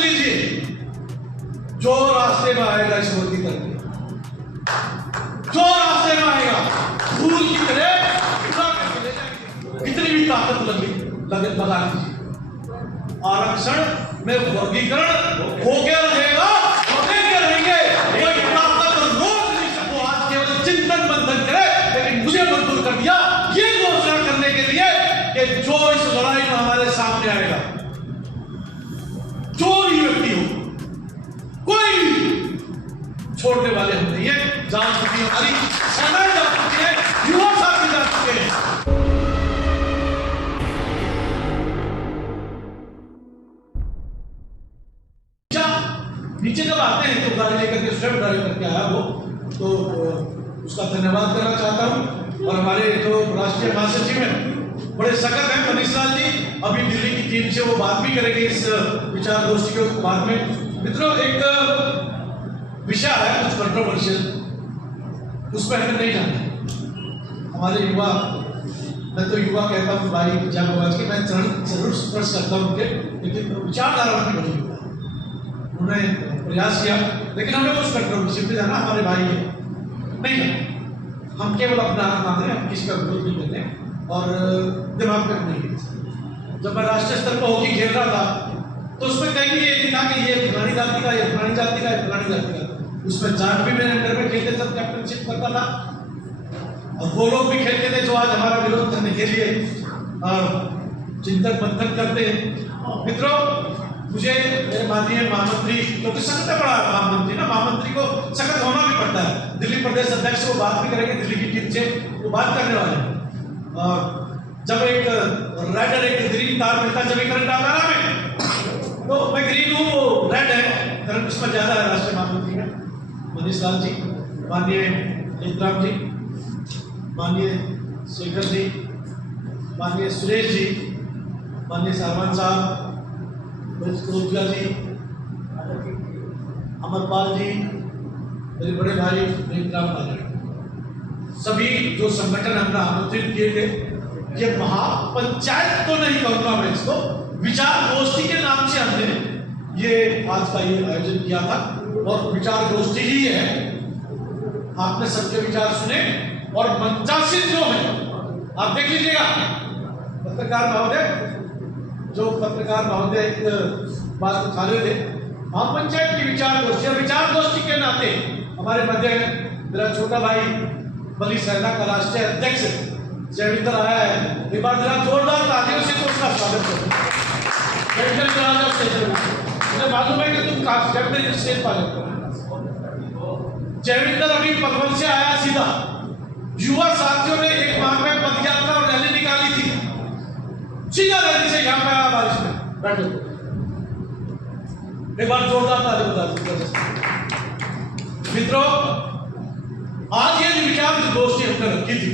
लीजिए, जो रास्ते में आएगा इस वर्दी करके, जो रास्ते में आएगा फूल की तरह ले जाएंगे, कितनी भी ताकत लगा लीजिए। आरक्षण में वर्गीकरण होके रहेगा, रहेंगे। कोई ताकत रोक नहीं सकती। वो आज केवल चिंतन बंधन करे, लेकिन मुझे मजबूर कर दिया ये घोषणा करने के लिए कि जो इस लड़ाई में हमारे सामने आएगा, जो भी व्यक्ति हो, कोई छोड़ने वाले हम नहीं है। जान चुकी हमारी सेनाएं जा चुकी है, युवा साथी जा चुके हैं। नीचे जब आते हैं तो गाड़ी लेकर के स्विफ्ट ड्राइव करके आया वो, तो उसका धन्यवाद करना चाहता हूं। और हमारे जो राष्ट्रीय महासचिव हैं बड़े सख्त हैं, मनीष लाल जी, अभी दिल्ली की टीम से वो बात भी करेंगे इस विचार गोष्ठी के बाद में। मित्रों, एक विषय है कुछ कंट्रोवर्शियल, उसमें हमें नहीं जाना। हमारे युवा, मैं तो युवा कहता हूँ भाई जब के मैं जरूर स्पर्श करता हूँ उनके, लेकिन विचारधारा उनकी बड़ी हुआ, उन्होंने प्रयास किया, लेकिन हमें उस कंट्रोवर्सी में जाना। हमारे भाई है नहीं, हम केवल अपना मांग रहे हैं, हम किसी का विरोध नहीं करते और दिमाग में नहीं। जब मैं राष्ट्रीय स्तर पर हॉकी खेल रहा था तो उसमें कहीं भी ये दिखा कि ये फलानी जाति का, ये फलानी जाति का, ये फलानी जाति का। उसमें जाट भी मेरे अंडर में खेलते सब कैप्टनशिप करता था, और वो लोग भी खेलते थे जो आज हमारा विरोध करने के लिए चिंतन मंथन करते हैं। मित्रों, मुझे मेरे माननीय महामंत्री, क्योंकि सख्त बड़ा महामंत्री ना, महामंत्री को सख्त होना भी पड़ता है। दिल्ली प्रदेश अध्यक्ष वो बात भी करेंगे, दिल्ली की टीम से वो बात करने वाले हैं। और जब एक रेड एक ग्रीन तार मिलता है, जब एक करंट आता है में, तो मैं ग्रीन हूँ, वो रेड है, करंट उसमें ज्यादा है। राष्ट्रीय महामंत्री में मनीष लाल जी, माननीय लेखराम जी, माननीय शेखर जी, माननीय सुरेश जी, माननीय साहबान साहब, कोटला जी, अमरपाल जी, मेरे बड़े भाई लेखराम जी, सभी जो संगठन हमने आमंत्रित किए थे, ये महापंचायत तो नहीं कहूंगा मैं इसको, विचार गोष्ठी के नाम से हमने ये आज का ये आयोजन किया था। और विचार गोष्ठी ही है, आपने सबके विचार सुने और मंचासीन जो है आप देख लीजिएगा। पत्रकार महोदय, जो पत्रकार महोदय एक बात उठा रहे थे, महापंचायत की विचार गोष्ठी, और विचार गोष्ठी के नाते हमारे मध्य मेरा छोटा भाई बली सेना का राष्ट्रीय अध्यक्ष जयविंदर आया है। एक बार जरा जोरदार तालियों से तो उसका स्वागत करें। मुझे मालूम है कि तुम काफी स्टेज पालन कर। जयविंदर अभी पलवल से आया सीधा, युवा साथियों ने एक माह में पद यात्रा और रैली निकाली थी, सीधा रैली से यहाँ पे आया बारिश में बैठे। एक बार जोरदार ताली बता दीजिए। मित्रों, आज ये जो विचार गोष्ठी हमने रखी थी,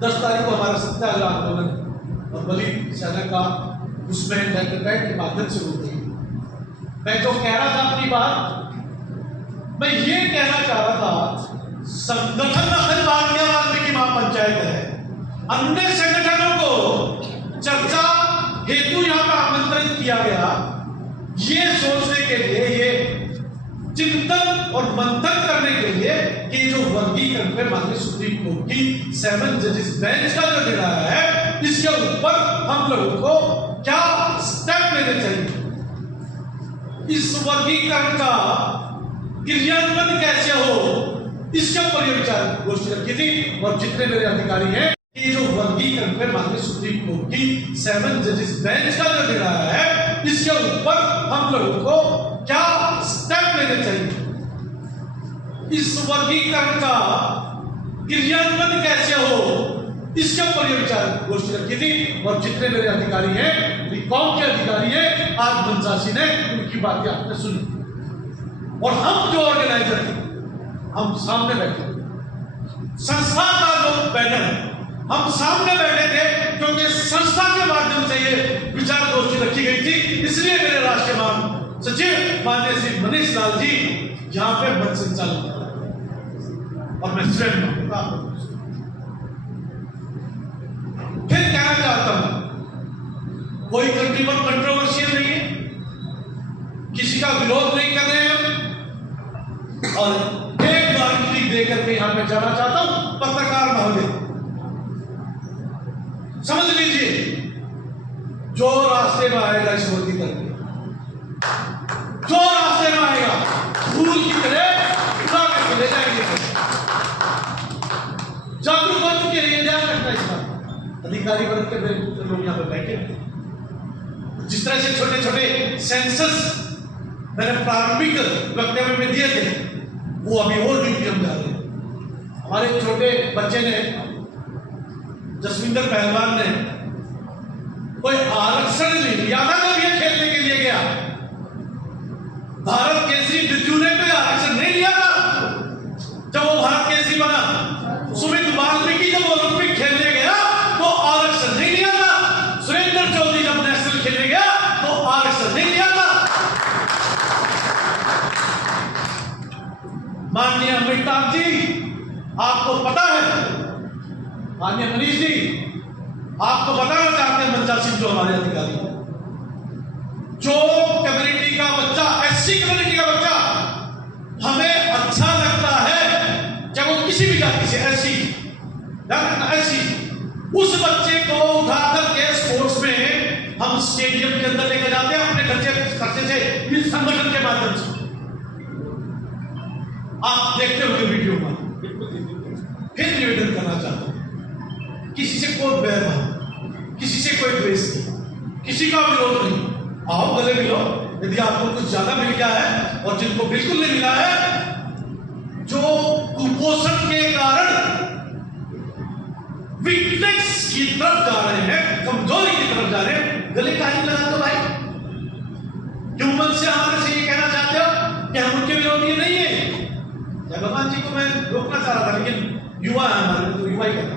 10 तारीख को हमारा सत्याग्रह आंदोलन और बली सेना का उसमें लेटरपैड के माध्यम से होती है। मैं जो कह रहा था अपनी बात, मैं ये कहना चाह रहा था, संगठन वाल्मीकि महापंचायत है, अन्य संगठनों को चर्चा हेतु यहाँ पर आमंत्रित किया गया, ये सोचने के लिए, ये चिंतन और मंथन करने के लिए कि जो वर्गीकरण पे माननीय सुप्रीम कोर्ट की 7 जजेस बेंच का जो निर्णय है, इसके ऊपर हम लोगों को क्या स्टेप लेने चाहिए, इस वर्गीकरण का क्रियान्वयन कैसे हो, इसके ऊपर ये विचार गोष्ठी रखी थी। और जितने मेरे अधिकारी हैं, ये जो वर्गीकरण पे माननीय सुप्रीम कोर्ट की 7 जजेस बेंच का जो निर्णय है, इसके ऊपर हम लोगों को क्या स्टेप लेने चाहिए, इस वर्गीकरण का क्रियान्वयन कैसे हो, इसके ऊपर ये विचार गोष्ठी रखी थी। और जितने मेरे अधिकारी हैं, रिकॉम के अधिकारी हैं, आज मनसासी ने उनकी बातें आपने सुनी। और हम जो ऑर्गेनाइजर थे, हम सामने बैठे, संस्था का जो बैनर है, हम सामने बैठे थे, क्योंकि संस्था के माध्यम से ये विचार गोष्ठी रखी गई थी। इसलिए मेरे राष्ट्रीय महासचिव माननीय श्री मनीष लाल जी यहाँ पे मंच संचालन कर रहे हैं, और मैं स्वयं फिर कहना चाहता हूं, कोई कंट्रोवर्शियल नहीं है, किसी का विरोध नहीं कर रहे हैं और एक गारंटी देकर के यहां पे जाना चाहता हूं पत्रकार महोदय, समझ लीजिए जो रास्ते में आएगा इस मोदी करके, जो रास्ते में आएगा फूल की तरह उड़ा के चले जाएंगे। जागरूक हो चुके हैं, ध्यान रखना इस बात। अधिकारी वर्ग के मेरे पुत्र लोग यहाँ पे बैठे, जिस तरह से छोटे छोटे सेंसस मैंने प्रारंभिक वक्तव्य में दिए थे, वो अभी और ड्यूटी हम जा रहे हैं। हमारे छोटे बच्चे ने, जसविंदर पहलवान ने कोई आरक्षण नहीं लिया था जब ये खेलने के लिए गया। भारत केसरी बिरजू ने कोई आरक्षण नहीं लिया था जब वो भारत केसरी बना। सुमित वाल्मीकि जब ओलंपिक खेलने गया तो आरक्षण नहीं लिया था। सुरेंद्र चौधरी जब नेशनल खेलने गया तो आरक्षण नहीं लिया था। माननीय अमिताभ जी, आपको पता है, माननीय मनीष जी, आपको बताना चाहते हैं मंचा सिंह जो हमारे अधिकारी, जो कम्युनिटी का बच्चा, एससी कम्युनिटी का बच्चा हमें अच्छा लगता है, जब वो किसी भी जाति से एससी, उस बच्चे को उठाकर के स्पोर्ट्स में हम स्टेडियम के अंदर लेकर जाते हैं अपने खर्चे से, इस संगठन के माध्यम से। आप देखते होंगे वीडियो में। फिर निवेदन करना चाहता हूं, किसी से कोई बैर, किसी से कोई द्वेष नहीं, किसी का विरोध नहीं। आओ गले मिलो, यदि आपको कुछ ज्यादा मिल गया है और जिनको बिल्कुल नहीं मिला है, जो कुपोषण के कारण वीकनेस की तरफ जा रहे हैं, कमजोरी की तरफ जा रहे हैं, गले का ही लगा दो भाई। क्यों मन से हमारे से ये कहना चाहते हो कि हम उनके विरोधी नहीं है? जय भगवान जी को मैं रोकना चाह रहा था, लेकिन युवा है हमारे, तो युवा ही कहता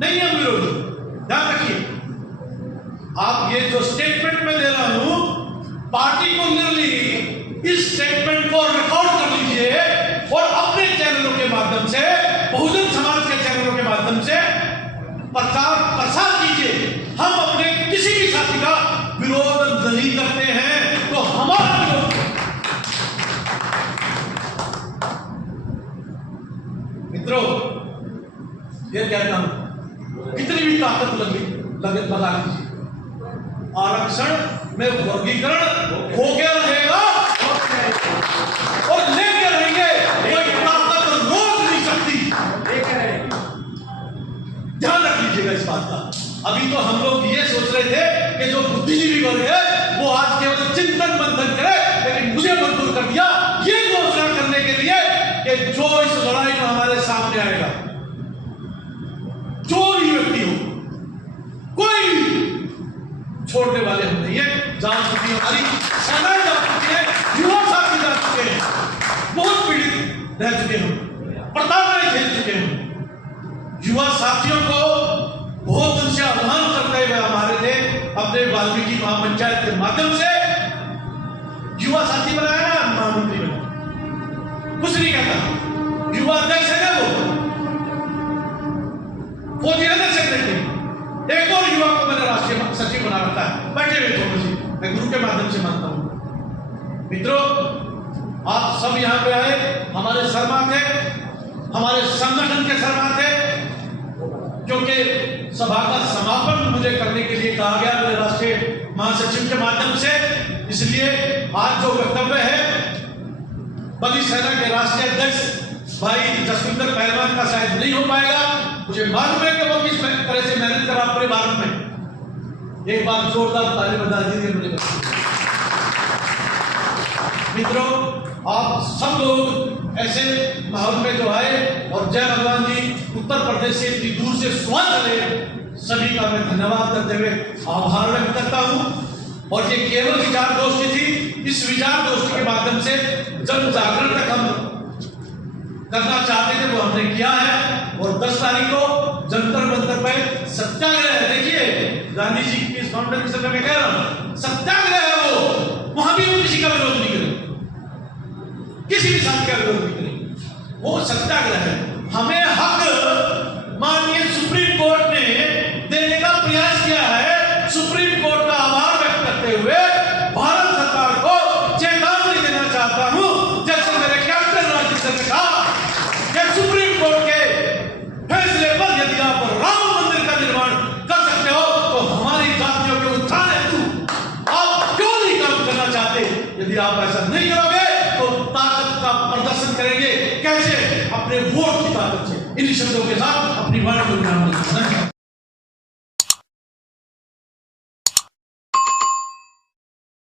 नहीं है हम विरोधी। ध्यान रखिए, आप ये जो स्टेटमेंट में दे रहा हूं, पार्टी को निर्णय इस स्टेटमेंट को रिकॉर्ड कर लीजिए और अपने चैनलों के माध्यम से, बहुजन समाज के चैनलों के माध्यम से प्रचार प्रसार कीजिए। हम अपने किसी भी साथी का विरोध नहीं करते हैं, तो हमारा विरोध। मित्रों, ये कहता हूं, कितनी भी ताकत लगा लीजिए, आरक्षण में वर्गीकरण हो गया रहेगा और लेके रहेंगे। कोई ताकत रोक नहीं सकती। ध्यान रख लीजिएगा इस बात का। अभी तो हम लोग ये सोच रहे थे कि जो बुद्धिजीवी वर्ग है वो आज केवल चिंतन मंथन करे, लेकिन मुझे मजबूर कर दिया ये घोषणा करने के लिए कि जो इस लड़ाई में हमारे सामने आएगा, जो भी व्यक्ति हो, कोई छोड़ने वाले हम नहीं है। जान चुकी है हमारी सेनाएं, जा चुकी है, युवा साथी जा चुके हैं, बहुत पीड़ित रह चुके हैं, प्रताड़नाएं झेल चुके हैं। युवा साथियों को बहुत उनसे आह्वान करते हुए हमारे थे अपने वाल्मीकि महापंचायत के माध्यम से युवा साथी बनाया ना, महामंत्री बना, कुछ नहीं कहता, युवा अध्यक्ष है ना वो जनरल सेक्रेटरी, एक और युवा को मैंने राष्ट्रीय सचिव बना रखा है। बैठे हुए थोड़े जी, मैं गुरु के माध्यम से मानता हूं। मित्रों, आप सब यहां पे आए, हमारे शर्मा थे, हमारे संगठन के शर्मा थे, क्योंकि सभा का समापन मुझे करने के लिए कहा गया मेरे राष्ट्रीय महासचिव के माध्यम से। इसलिए आज जो वक्तव्य है बली सेना के राष्ट्रीय अध्यक्ष भाई जसविंदर पहलवान का शायद नहीं हो पाएगा। मुझे मालूम है कि वो किस तरह से मेहनत करा पूरे भारत में। एक बार जोरदार ताली बजा दीजिए मुझे। मित्रों, आप सब लोग ऐसे माहौल में जो आए और जय भगवान जी उत्तर प्रदेश से इतनी दूर से सुहा चले, सभी का मैं धन्यवाद करते हुए आभार व्यक्त करता हूं। और ये केवल विचार गोष्ठी थी, इस विचार गोष्ठी के माध्यम से जन जागरण तक हम करना चाहते थे, वो हमने किया है। और 10 तारीख को जंतर मंतर पर सत्याग्रह है। देखिए, गांधी जी की फाउंडेशन के समय में कह रहा हूं, सत्याग्रह है वो, वहां भी वो किसी का विरोध नहीं करें, किसी भी साथी का विरोध नहीं करें, वो सत्याग्रह है। हमें हक माननीय सुप्रीम कोर्ट ने देने का प्रयास किया है। सुप्रीम कोर्ट का आभार व्यक्त करते हुए भारत सरकार को चेतावनी चाहता हूं, जैसे मेरे कैप्टन राजेंद्र ने कहा कि सुप्रीम कोर्ट के फैसले पर यदि आप राम मंदिर का निर्माण कर सकते हो तो हमारी जातियों के उत्थान हेतु आप क्यों नहीं काम करना चाहते? यदि आप ऐसा नहीं करोगे तो ताकत का प्रदर्शन करेंगे। कैसे? अपने वोट की ताकत से। इन शब्दों के साथ अपनी वाणी को विराम देता हूं।